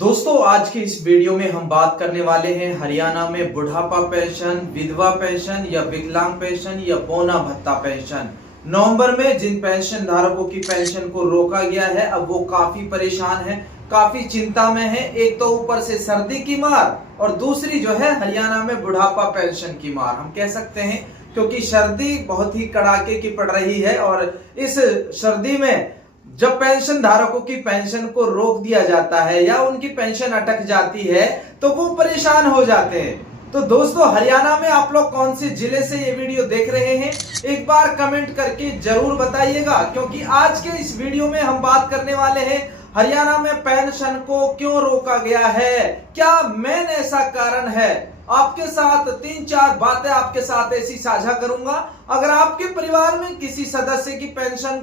दोस्तों, आज की इस वीडियो में हम बात करने वाले हैं हरियाणा में बुढ़ापा पेंशन, विधवा पेंशन या विकलांग पेंशन या बोना भत्ता पेंशन। नवंबर में जिन पेंशन धारकों की पेंशन को रोका गया है, अब वो काफी परेशान है, काफी चिंता में है। एक तो ऊपर से सर्दी की मार और दूसरी जो है हरियाणा में बुढ़ापा पेंशन की मार हम कह सकते हैं, क्योंकि सर्दी बहुत ही कड़ाके की पड़ रही है। और इस सर्दी में जब पेंशन धारकों की पेंशन को रोक दिया जाता है या उनकी पेंशन अटक जाती है तो वो परेशान हो जाते हैं। तो दोस्तों, हरियाणा में आप लोग कौन से जिले से ये वीडियो देख रहे हैं, एक बार कमेंट करके जरूर बताइएगा, क्योंकि आज के इस वीडियो में हम बात करने वाले हैं हरियाणा में पेंशन को क्यों रोका गया है, क्या मेन ऐसा कारण है। आपके साथ 3-4 बातें आपके साथ ऐसी साझा करूंगा। अगर आपके परिवार में किसी सदस्य की पेंशन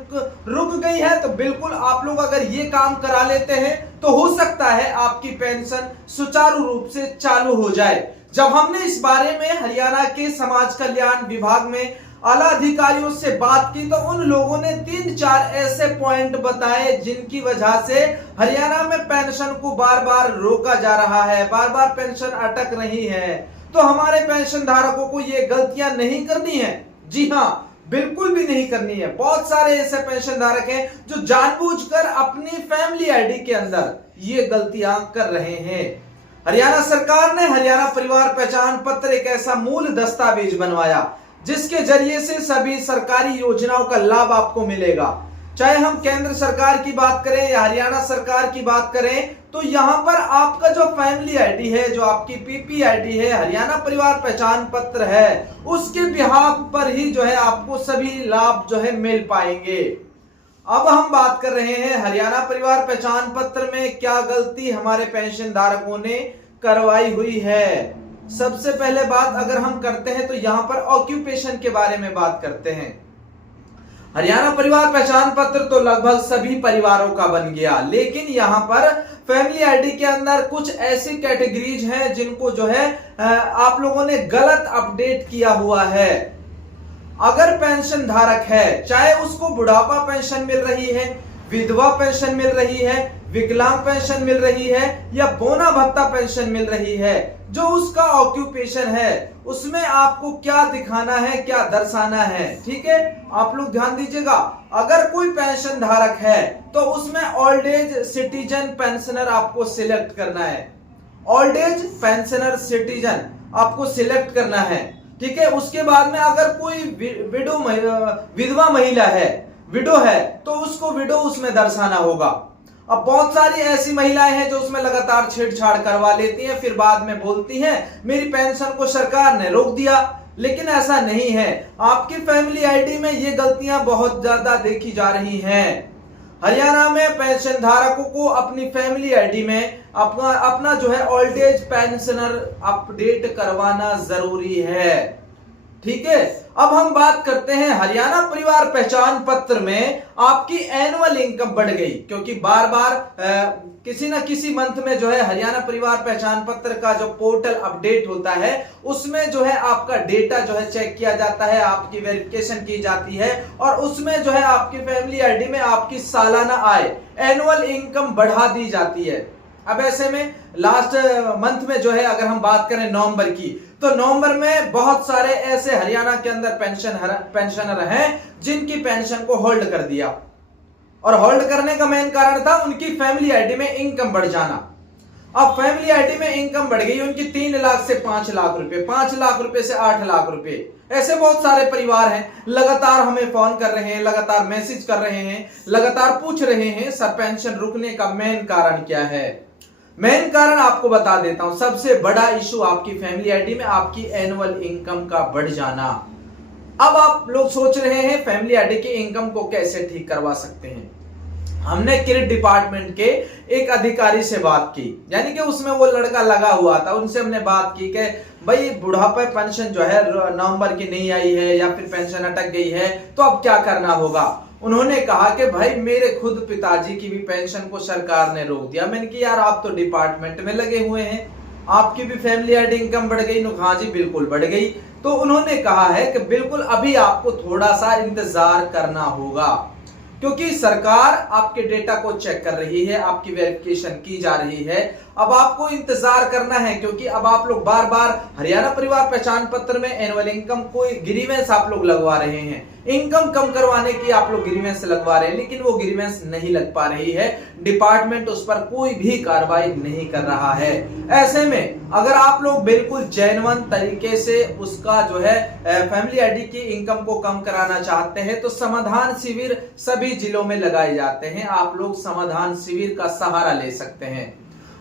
रुक गई है तो बिल्कुल आप लोग अगर ये काम करा लेते हैं तो हो सकता है आपकी पेंशन सुचारू रूप से चालू हो जाए। जब हमने इस बारे में हरियाणा के समाज कल्याण विभाग में आला अधिकारियों से बात की तो उन लोगों ने 3-4 ऐसे पॉइंट बताए जिनकी वजह से हरियाणा में पेंशन को बार बार रोका जा रहा है, बार बार पेंशन अटक रही है। तो हमारे पेंशन धारकों को ये गलतियां नहीं करनी है। जी हाँ, बिल्कुल भी नहीं करनी है। बहुत सारे ऐसे पेंशन धारक हैं जो जानबूझकर अपनी फैमिली आईडी के अंदर ये गलतियां कर रहे हैं। हरियाणा सरकार ने हरियाणा परिवार पहचान पत्र एक ऐसा मूल दस्तावेज बनवाया जिसके जरिए से सभी सरकारी योजनाओं का लाभ आपको मिलेगा। चाहे हम केंद्र सरकार की बात करें या हरियाणा सरकार की बात करें, तो यहां पर आपका जो फैमिली आईडी है, जो आपकी पीपी आईडी है, हरियाणा परिवार पहचान पत्र है, उसके बिहाफ पर ही जो है आपको सभी लाभ जो है मिल पाएंगे। अब हम बात कर रहे हैं हरियाणा परिवार पहचान पत्र में क्या गलती हमारे पेंशन धारकों ने करवाई हुई है। सबसे पहले बात अगर हम करते हैं तो यहां पर ऑक्यूपेशन के बारे में बात करते हैं। हरियाणा परिवार पहचान पत्र तो लगभग सभी परिवारों का बन गया, लेकिन यहां पर फैमिली आईडी के अंदर कुछ ऐसी कैटेगरीज हैं जिनको जो है आप लोगों ने गलत अपडेट किया हुआ है। अगर पेंशन धारक है, चाहे उसको बुढ़ापा पेंशन मिल रही है, विधवा पेंशन मिल रही है, विकलांग पेंशन मिल रही है या बोना भत्ता पेंशन मिल रही है, जो उसका ऑक्यूपेशन है उसमें आपको क्या दिखाना है, क्या दर्शाना है। ठीक है, आप लोग ध्यान दीजिएगा। अगर कोई पेंशन धारक है तो उसमें ओल्ड एज सिटीजन पेंशनर आपको सिलेक्ट करना है। ओल्ड एज पेंशनर सिटीजन आपको सिलेक्ट करना है। ठीक है, उसके बाद में अगर कोई विधवा महिला है, विडो है, तो उसको विडो उसमें दर्शाना होगा। अब बहुत सारी ऐसी महिलाएं हैं जो उसमें लगातार छेड़छाड़ करवा लेती हैं, फिर बाद में बोलती हैं मेरी पेंशन को सरकार ने रोक दिया, लेकिन ऐसा नहीं है। आपकी फैमिली आईडी में ये गलतियां बहुत ज्यादा देखी जा रही हैं। हरियाणा में पेंशन धारकों को अपनी फैमिली आईडी में अपना जो है ओल्ड एज पेंशनर अपडेट करवाना जरूरी है। ठीक है, अब हम बात करते हैं हरियाणा परिवार पहचान पत्र में आपकी एनुअल इनकम बढ़ गई, क्योंकि बार बार किसी ना किसी मंथ में जो है हरियाणा परिवार पहचान पत्र का जो पोर्टल अपडेट होता है उसमें जो है आपका डेटा जो है चेक किया जाता है, आपकी वेरिफिकेशन की जाती है और उसमें जो है आपकी फैमिली आईडी में आपकी सालाना आय एनुअल इनकम बढ़ा दी जाती है। अब ऐसे में लास्ट मंथ में जो है अगर हम बात करें नवंबर की, तो नवंबर में बहुत सारे ऐसे हरियाणा के अंदर पेंशनर हैं जिनकी पेंशन को होल्ड कर दिया, और होल्ड करने का मेन कारण था उनकी फैमिली आईडी में इनकम बढ़ जाना। अब फैमिली आईडी में इनकम बढ़ गई उनकी 3 लाख से 5 लाख रुपए, 5 लाख रुपए से 8 लाख रुपए। ऐसे बहुत सारे परिवार हैं, लगातार हमें फोन कर रहे हैं, लगातार मैसेज कर रहे हैं, लगातार पूछ रहे हैं सर पेंशन रुकने का मेन कारण क्या है। मेन कारण आपको बता देता हूं, सबसे बड़ा इशू आपकी फैमिली आईडी में आपकी एनुअल इनकम का बढ़ जाना। अब आप लोग सोच रहे हैं फैमिली आईडी की इनकम को कैसे ठीक करवा सकते हैं। हमने क्रेडिट डिपार्टमेंट के एक अधिकारी से बात की, यानी कि उसमें वो लड़का लगा हुआ था, उनसे हमने बात की कि भाई बुढ़ापा पेंशन जो है नवंबर की नहीं आई है या फिर पेंशन अटक गई है तो अब क्या करना होगा। उन्होंने कहा कि भाई मेरे खुद पिताजी की भी पेंशन को सरकार ने रोक दिया। मैंने कहा यार आप तो डिपार्टमेंट में लगे हुए हैं, आपकी भी फैमिली आईडी इनकम बढ़ गई। हाँ जी बिल्कुल बढ़ गई। तो उन्होंने कहा है कि बिल्कुल अभी आपको थोड़ा सा इंतजार करना होगा। क्योंकि सरकार आपके डेटा को चेक कर रही है, आपकी वेरिफिकेशन की जा रही है। अब आपको इंतजार करना है, क्योंकि अब आप लोग बार बार हरियाणा परिवार पहचान पत्र में एनुअल इनकम कोई ग्रीवेंस आप लोग लगवा रहे हैं, इनकम कम करवाने की आप लोग ग्रीवेंस लगवा रहे हैं, लेकिन वो ग्रीवेंस नहीं लग पा रही है। डिपार्टमेंट उस पर कोई भी कार्रवाई नहीं कर रहा है। ऐसे में अगर आप लोग बिल्कुल जेन्युइन तरीके से उसका जो है फैमिली आईडी की इनकम को कम कराना चाहते हैं तो समाधान शिविर सभी जिलों में लगाए जाते हैं। आप लोग समाधान शिविर का सहारा ले सकते हैं।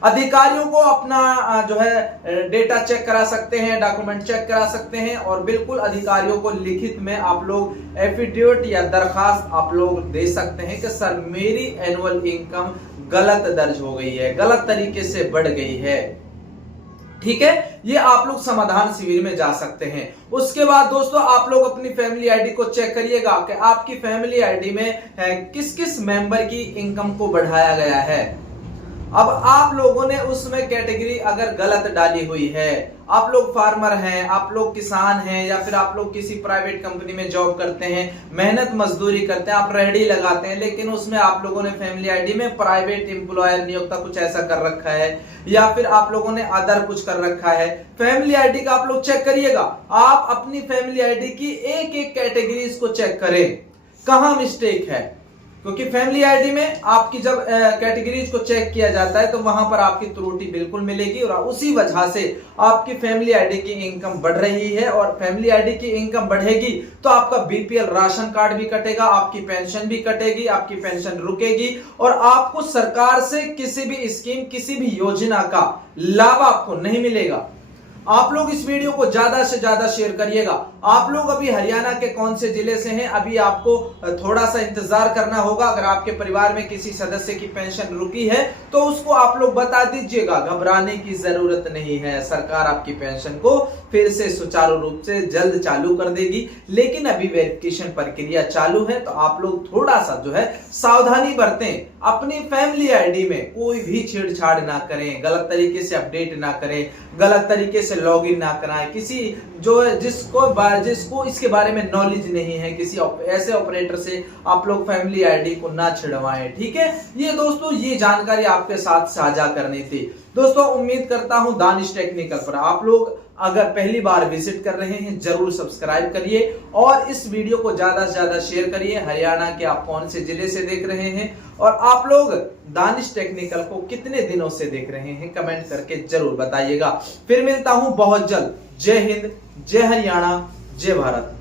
अधिकारियों को अपना जो है डेटा चेक करा सकते हैं, डॉक्यूमेंट चेक करा सकते हैं और बिल्कुल अधिकारियों को लिखित में आप लोग एफिडेविट या दरखास्त आप लोग दे सकते हैं कि सर मेरी एनुअल इनकम गलत दर्ज हो गई है, गलत तरीके से बढ़ गई है। ठीक है, ये आप लोग समाधान शिविर में जा सकते हैं। उसके बाद दोस्तों आप लोग अपनी फैमिली आईडी को चेक करिएगा कि आपकी फैमिली आईडी में किस किस मेंबर की इनकम को बढ़ाया गया है। अब आप लोगों ने उसमें कैटेगरी अगर गलत डाली हुई है, आप लोग फार्मर हैं, आप लोग किसान हैं, या फिर आप लोग किसी प्राइवेट कंपनी में जॉब करते हैं, मेहनत मजदूरी करते हैं, आप रेहड़ी लगाते हैं, लेकिन उसमें आप लोगों ने फैमिली आईडी में प्राइवेट एम्प्लॉयर नियोक्ता कुछ ऐसा कर रखा है, या फिर आप लोगों ने अदर कुछ कर रखा है, फैमिली आईडी का आप लोग चेक करिएगा। आप अपनी फैमिली आईडी की एक एक कैटेगरीज को चेक करें कहां मिस्टेक है, क्योंकि फैमिली आईडी में आपकी जब कैटेगरीज को चेक किया जाता है तो वहां पर आपकी त्रुटि बिल्कुल मिलेगी और उसी वजह से आपकी फैमिली आईडी की इनकम बढ़ रही है। और फैमिली आईडी की इनकम बढ़ेगी तो आपका बीपीएल राशन कार्ड भी कटेगा, आपकी पेंशन भी कटेगी, आपकी पेंशन रुकेगी और आपको सरकार से किसी भी स्कीम, किसी भी योजना का लाभ आपको नहीं मिलेगा। आप लोग इस वीडियो को ज्यादा से ज्यादा शेयर करिएगा। आप लोग अभी हरियाणा के कौन से जिले से हैं, अभी आपको थोड़ा सा इंतजार करना होगा। अगर आपके परिवार में किसी सदस्य की पेंशन रुकी है तो उसको आप लोग बता दीजिएगा, घबराने की जरूरत नहीं है, सरकार आपकी पेंशन को फिर से सुचारू रूप से जल्द चालू कर देगी। लेकिन अभी वेरिफिकेशन प्रक्रिया चालू है तो आप लोग थोड़ा सा जो है सावधानी बरतें, अपनी फैमिली आईडी में कोई भी छेड़छाड़ ना करें, गलत तरीके से अपडेट ना करें, गलत तरीके से लॉगिन ना कराएं, किसी जो जिसको इसके बारे में नॉलेज नहीं है, किसी ऐसे ऑपरेटर से आप लोग फैमिली आईडी को ना छिड़वाएं। ठीक है, ये दोस्तों ये जानकारी आपके साथ साझा करनी थी। दोस्तों उम्मीद करता हूं दानिश टेक्निकल पर आप लोग अगर पहली बार विजिट कर रहे हैं जरूर सब्सक्राइब करिए और इस वीडियो को ज्यादा से ज्यादा शेयर करिए। हरियाणा के आप कौन से जिले से देख रहे हैं और आप लोग दानिश टेक्निकल को कितने दिनों से देख रहे हैं कमेंट करके जरूर बताइएगा। फिर मिलता हूं बहुत जल्द। जय हिंद, जय हरियाणा, जय भारत।